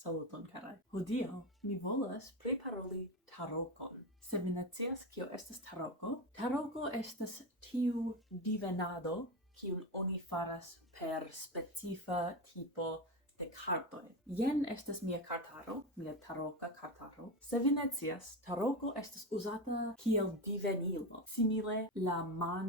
Saluton carai. Hodiaŭ mi volas preparoli tarokon. Se vi ne scias kio estas taroko estas tiu divenado kiun oni faras per specifa tipo de kartoj. Jen estas mia kartaro, mia taroka kartaro. Se vi ne scias, taroko estas uzata kiel divenilo. Simile la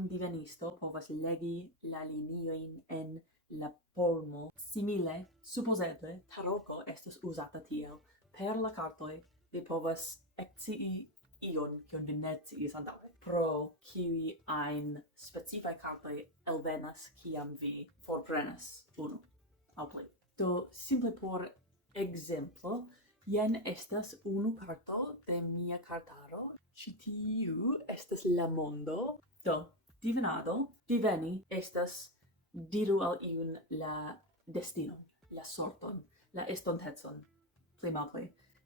divenisto povas legi la liniojn en la polmo. Simile, supposeble, taroko estas uzata tiel. Per la kartoj vi povas ekscii ion kiun vi ne sciis antaŭe. Pro kiuj ajn specifaj kartoj elvenas kiam vi forprenas unu aŭ pli. Do, simple por ekzemplo, jen estas unu karto de mia kartaro. Ĉi tiu estas la mondo. Do, divenado, diveni estas diru al iun la destinon, la sorton, la estontecon, pli malpli.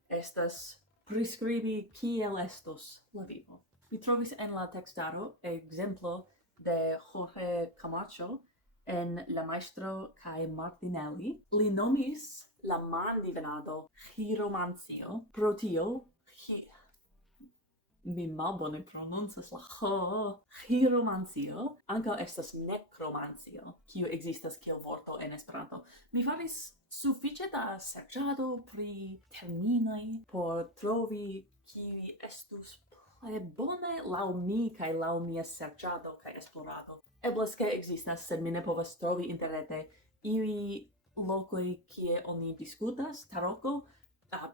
Estas priskribi kiel estos la vivo. Mi trovis en la tekstaro ekzemplo de Jorge Camacho en La Maestro kaj Martinelli. Li nomis la divenado chiromancio. Pro tio, mi malbone prononcas la chiromancio, ankaŭ estas necromancio, kiu ekzistas kiel vorto en Esperanto. Mi faris sufiĉe da serĉado pri terminoj por trovi kiuj estus plej bone laŭ mi kaj laŭ mia serĉado kaj esplorado. Eblas ke ekzistas, sed mi ne povas trovi internete iuj lokoj kie oni diskutas taroko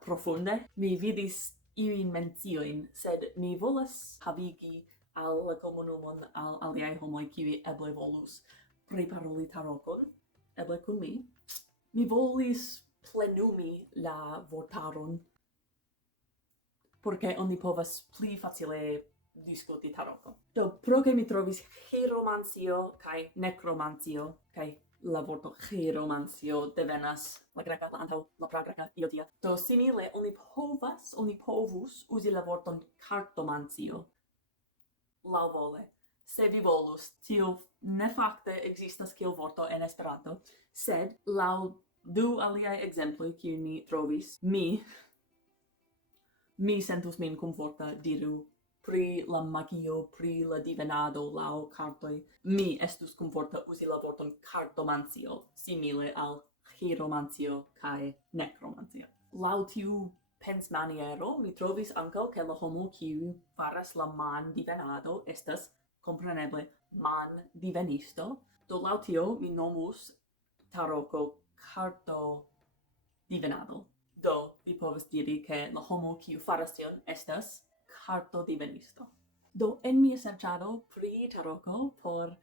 profunde. Mi vidis iujn menciojn, sed mi volas havigi al la komunumon, al aliaj homoj kiuj eble volus priparoli tarokon, eble kun mi. Mi volis plenumi la vortaron, porque oni povas pli facile diskuti taroko. Do, pro ke mi trovis chiromancio kaj necromancio, kaj la vorto chiromancio devenas la greka, la antaŭ la pragreka, io tia. Do, simile, oni povus uzi la vorton kartomancio laŭvole. Se vi volus, tio ne fakte ekzistas kiel vorto en Esperanto, sed laŭ du aliaj ekzemploj kiujn mi trovis, mi sentus min komforta diru pri la magio, pri la divenado laŭ kartoj. Mi estus komforta uzi la vorton kartomancio, simile al chiromancio kaj necromancio. Laŭ tiu pensmaniero, mi trovis ankaŭ ke la homo kiu faras la divenado estas kompreneble divenisto. Do laŭ tio mi nomus taroko karto divenado. Do, vi povas diri ke la homo kiu faras tion estas karto divenisto. Do, en mia serĉado pri taroko por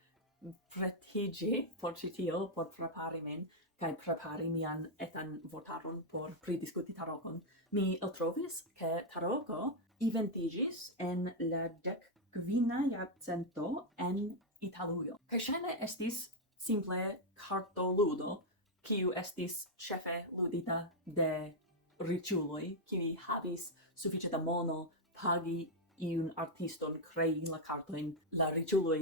pretiĝi por ĉi tio, por prepari min kaj prepari mian etan vortaron por pridiskuti tarokon, mi eltrovis ke taroko inventiĝis en la 19. jarcento en Italujo. Kaj ŝajne estis simple kartoludo, kiu estis ĉefe ludita de riĉuloj, kiuj havis sufiĉe da mono pagi iun artiston krei la kartojn. La riĉuloj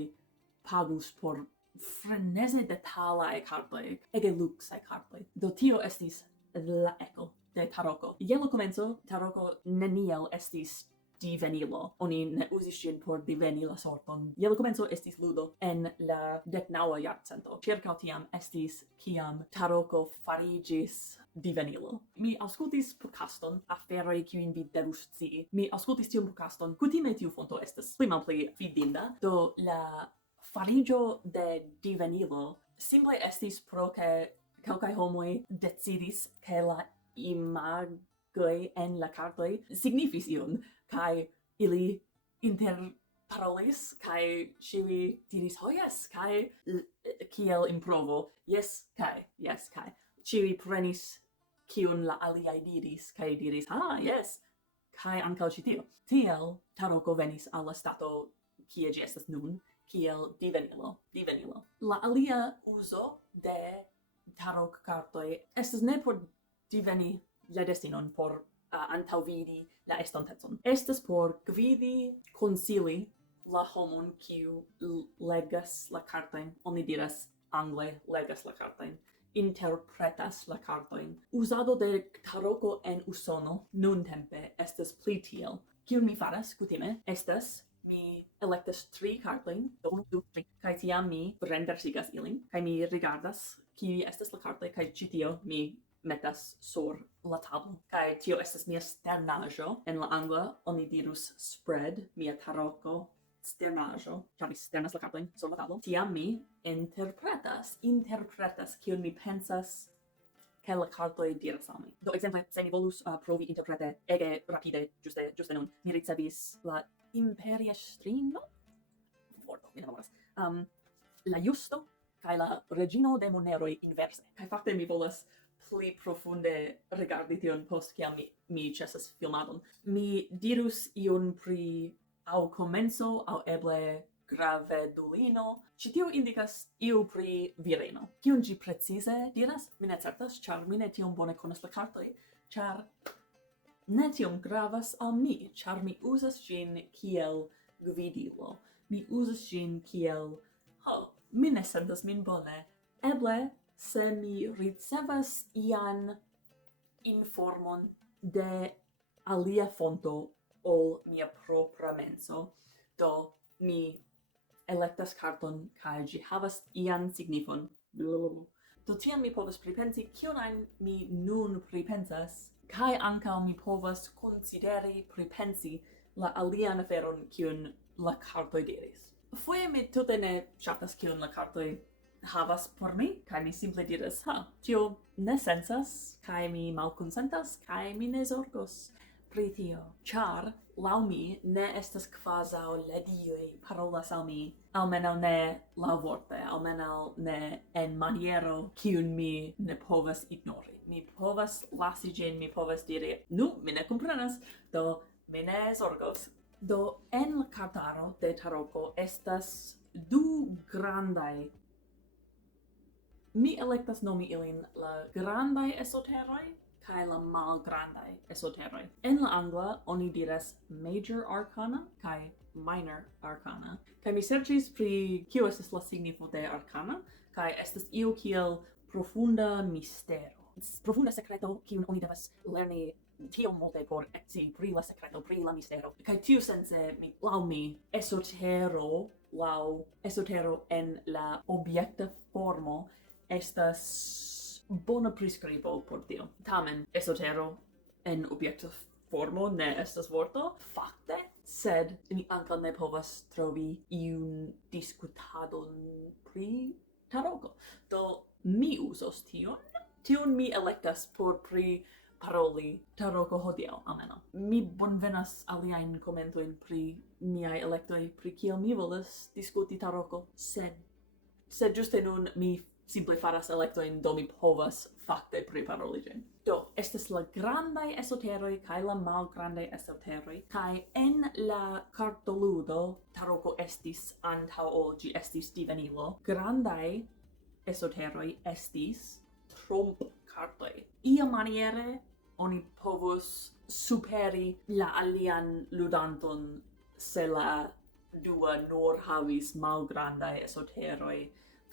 pagus por freneze detalaj kartoj, ege luksaj kartoj. Do tio estis la eko de taroko. Je la komenco taroko neniel estis divenilo. Oni ne uzis ĝin por diveni la sorton. Je la komenco estis ludo en la 19. jarcento. Ĉirkaŭ tiam estis kiam taroko fariĝis divenilo. Mi aŭskultis podcaston, aferoj kiujn vi devus scii. Mi aŭskultis tiun podcaston, kutime tiu fonto estas pli malpli fidinda. Do la fariĝo de divenilo simple estis pro ke kelkaj homoj decidis ke la imagoj en la kartoj signifis ion, kaj ili interparolis, kaj ĉiuj diris, ho jes, kaj kiel improvo, jes, kaj. Ĉiuj prenis kiun la aliaj diris, kaj diris, jes, kaj ankaŭ ĉi tio. Tiel taroko venis al la stato kie ĝi estas nun, kiel divenilo. La alia uzo de tarok-kartoj estas ne por diveni la destinon, por antaŭvidi la estontecon. Estas por gvidi, konsili la homon kiu legas la kartojn. Oni diras angle legas la kartojn. interpretas la cartoin. Usado de taroko en usono nun tempe estas pli tiel. Kiun mi faras kutime estas mi electas 3 cartoin, 1, 2, 3, kai tiam mi renversigas ilin, kai mi rigardas kiui estas la cartoi, kai ĉi tio mi metas sur la tablo. Kai tio estas mia sternaĵo. En la angla oni dirus spread, mia taroko sternaĵo, ĉar mi sternas la kartojn sur la tablo. Tiam mi interpretas kiun mi pensas che la cartoi diras al mi. Do exemple, se mi volus provi interprete ege rapide, juste nun, mi ricevis la imperiestrino, vorto, mi ne memoras, la justo, kai la regino de moneroi inverse. Kai fakte mi volas pli profunde rigardi tion post kiam mi cesas filmadon. Mi dirus iun pri au comenzo, au eble gravedulino. Ci tio indicas iu pri virino. Kion gi precise diras? Mi ne certas, char mi ne tiom bone konas la kartoi, char ne tiom gravas al mi, char mi uzas gin kiel gvidilo. Mi uzas gin kiel, mi ne sentas min bone. Eble, se mi ricevas ian informon de alia fonto ol mia propra menso, do mi electas carton kai gi havas ian signifon. Do tiam mi povas pripensi kion ajn mi nun pripensas, kai ankaŭ mi povas konsideri pripensi la alian aferon kiun la kartoj diris. Foje mi tute ne ŝatas kiun la kartoj havas por mi, kai mi simple diras, tio ne sensas, kai mi malkonsentas, kai mi ne zorgos pri tio, char lau mi ne estas quasau le dioi parolas al mi, almeno ne laŭvorte, almeno ne en maniero kiun mi ne povas ignori. Mi povas lasi gin, mi povas diri, nu, mi ne komprenas, do mi ne zorgos. Do en la kartaro de taroko estas du grandai. Mi electas nomi ilin la grandai esoteroi kai la malgrandai esoteroi. En la angla oni diras major arcana kai minor arcana. Kai mi serĉis pri kio estas la signifo de arcana, kai estas io kiel profunda mistero. Profunda sekreto kiun oni devas lerni tiom multe por ekscii pri la sekreto, pri la mistero. Kai tiu sense laŭ mi esotero en la objekta formo estas bona prescribo por tio. Tamen, esotero en objekta formo ne estas vorto, fakte, sed mi ankaŭ ne povas trovi iun diskutadon pri taroko. Do mi uzos tion mi elektas por pri paroli taroko hodiaŭ, almeno. Mi bonvenas aliajn komentojn pri miaj elektoj, pri kiel mi volas diskuti taroko, sed ĝuste nun mi simple faras elektojn, do mi povas fakte priparoli ĝin. Do, estas la grandaj esoteroj kaj la malgrandaj esoteroj, kaj en la kartoludo taroko estis antaŭ ol ĝi estis divenilo. Grandaj esoteroj estis tromp-kartoj. Iamaniere oni povus superi la alian ludanton se la dua nur havis malgrandaj esoteroj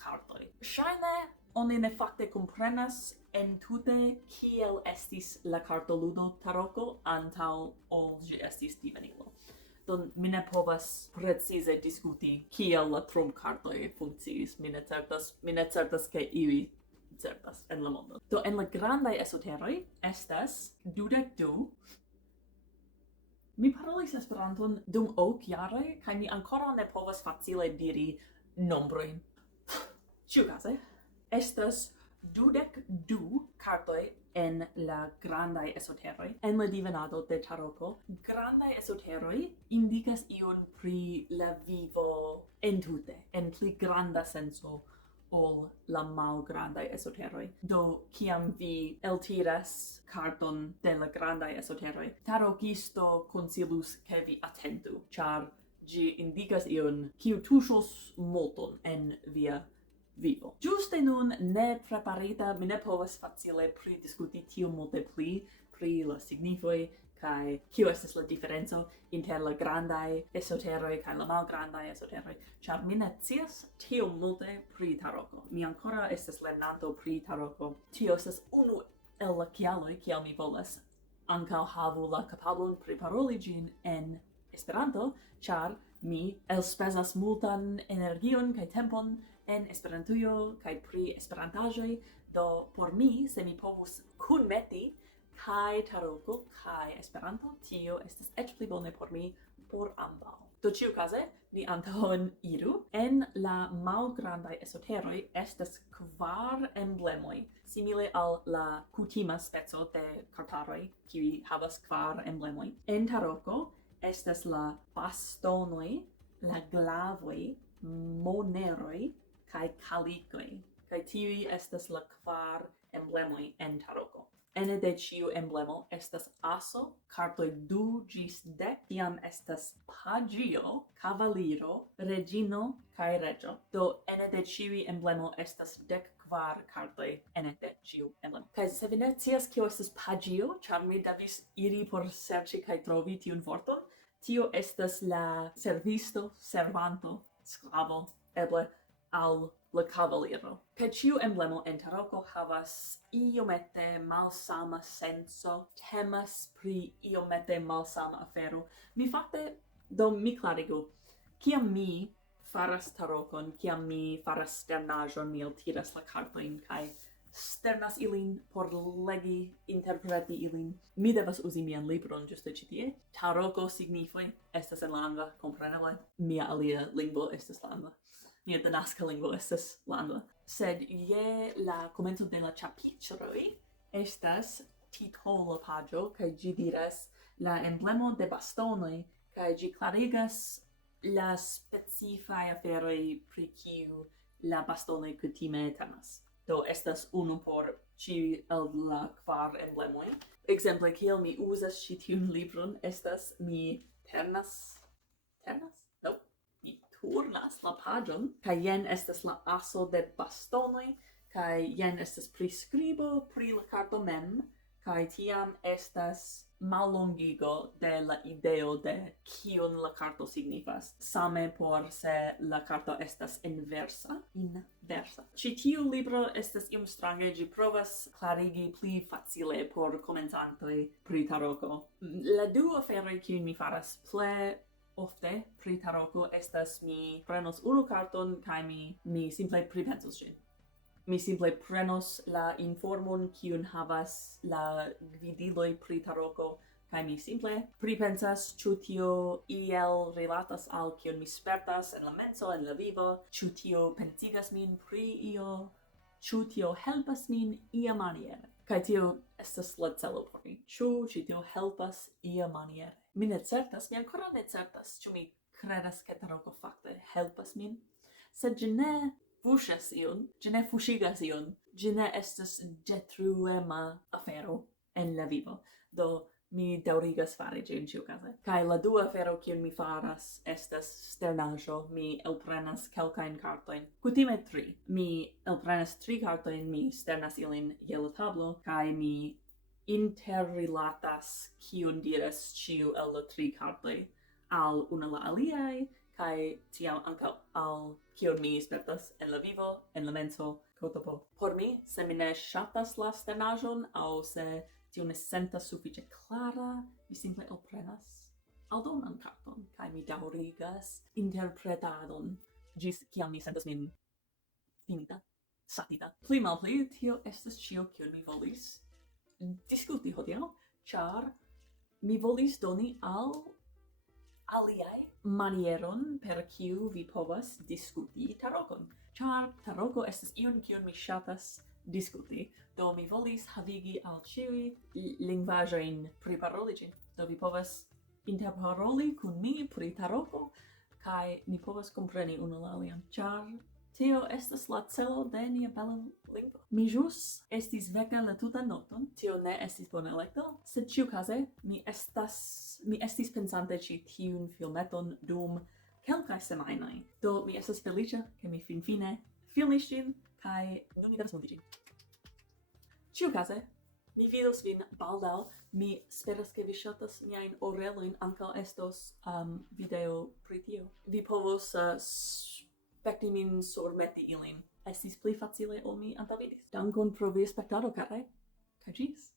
kartoj. Ŝajne oni ne fakte komprenas entute kiel estis la kartoludo taroko antaŭ ol ĝi estis divenilo. Do mi ne povas precize diskuti kiel la tromp-kartoj funkciis. Mi ne certas ke iuj certas en la mondo. Do en la grandaj esoteroj estas 22. Mi parolis Esperanton dum 8 jaroj kaj mi ankoraŭ ne povas facile diri nombrojn. Ĉiukaze estas 22 kartoj en la grandaj esoteroj. En la divenado de taroko, grandaj esoteroj indikas ion pri la vivo entute, en pli granda senso ol la malgrandaj esoteroj. Do, kiam vi eltiras karton de la grandaj esoteroj, tarokisto konsilus ke vi atentu, ĉar ĝi indikas ion kiu tuŝos multon en via vivo. Ĝuste nun ne preparita, mi ne povas facile pridiskuti tiom multe pli pri la signifoi kai kio estas la diferenco inter la grandai esoteroi kai la malgrandai esoteroi, char mi ne scias tiom multe pri taroko. Mi ancora estas lernanto pri taroko. Tio estas unu el la kialoj kial mi volas ankaŭ havu la kapablon priparoli ĝin en Esperanto, char mi elspezas multan energion kaj tempon en Esperantujo kaj pri esperantaĵoj, do por mi, se mi povus kunmeti kai taroko kai Esperanto, tio estas eĉ pli bone por mi por ambaŭ. Do ĉiukaze ni antaŭen iru. En la malgrandaj esoteroj estas 4 emblemoj, simile al la kutima speco de kartaroj, kiuj havas 4 emblemoj. En taroko estas la bastonoj, la glavoj, moneroj kaj kalikoj. Kaj tiuj estas la 4 emblemoj en taroko. Ene de ciu emblemo estas aso, cartoi 2 gis 10, tiam estas pagio, cavaliro, regino, cae regio. Do ene de ciui emblemo estas 14 cartoi ene de ciu emblemo. Kai se vi ne scias kio estas pagio, char mi devis iri por serci kai trovi tiun vorton, tio estas la servisto, servanto, sklavo, eble al la cavaliro. Kai ciu emblemo en taroko havas iomete malsama senso, temas pri iomete malsama afero. Mi fakte, do mi clarigu, kiam mi faras tarokon, kiam mi faras sternaĵon, mi altiras la kartojn kaj sternas ilin por legi, interpreti ilin. Mi devas uzi mian libron ĝuste ĉi tie. Taroko signifoj estas en la angla, kompreneble. Mia alia lingvo estas la angla. Mia denaska lingvo estas la angla. Sed je la komenco de la ĉapitroj estas titola paĝo kaj ĝi diras la emblemo de bastonoj kaj ĝi klarigas la specifaj aferoj pri kiu la bastonoj kutime temas. Do estas unu por ĉiuj el la 4 emblemoj. Ekzemple, kiel mi uzas ĉi tiun libron estas mi turnas, turnas la paĝon, kaj jen estas la aso de bastonoj, kaj jen estas priskribo pri la karto mem, kaj tiam estas mallongigo de la ideo de kion la karto signifas. Same por se la karto estas inversa. Ĉi tiu libro estas iom strange, ĝi provas klarigi pli facile por komencantoj pri taroko. La du aferoj kiujn mi faras ple ofte pri taroko estas mi prenos unu karton kaj mi simple pripensos ĝin. Mi simple prenos la informon kiun havas la gvidiloj pri taroko kaj mi simple pripensas ĉu tio iel rilatas al kion mi spertas en la menso, en la vivo, ĉu tio pensigas min pri io, ĉu tio helpas min iamaniere. Kaj tio estas la celo por mi. Ĉu ĉi tio helpas iamaniere? Mi ne certas, mi ancora ne certas, ĉu mi credas ke taroko fakte helpas min, sed ĝi ne fuŝas ion, ĝi ne fuŝigas ion, ĝi ne estas detruema afero en la vivo. Do mi daŭrigas fari ĝin ĉiukaze. Kaj la dua afero kiun mi faras estas sternaĵo. Mi elprenas kelkajn kartojn, kutime 3. Mi elprenas 3 kartojn, mi sternas ilin je la tablo, kaj mi interrilatas kiun diras ĉiu el la 3 kartoj al unu la aliaj, kaj tiam ankaŭ al kion mi spertas en la vivo, en la menso, kotopo. Por mi, se mi ne ŝatas la sternaĵon aŭ se tio ne sentas sufiĉe klara, mi simple elprenas aldonan karton kaj mi daŭrigas interpretadon ĝis kiam mi sentas min finita, satita. Pli malpli tio estas ĉio kion mi volis diskuti hodiaŭ, ĉar mi volis doni al aliaj manieron per kiu vi povas diskuti tarokon. Ĉar taroko estas ion kiun mi ŝatas diskuti, do mi volis havigi al ĉiuj lingvaĵojn priparoli ĝin. Do vi povas interparoli kun mi pri taroko, kaj ni povas kompreni unu la alian, ĉar tio estas la celo de nia bela lingvo. Mi ĵus estis veka la tutan nokton, tio ne estis bona elekto, sed ĉiukaze mi estis pensante ĉi tiun filmeton dum kelkaj semajnoj. Do mi estas feliĉa, ke mi finfine filmis ĝin, kaj nun mi devas monti ĝin. Ĉiukaze, Mi vidos vin baldaŭ. Mi speras ke vi ŝatas miajn orelojn. Ankaŭ estos video pri tio. Vi povos spekti min surmeti ilin. Estis pli facile ol mi antaŭvidis. Dankon pro via spektado, karaj. Kaj ĝis!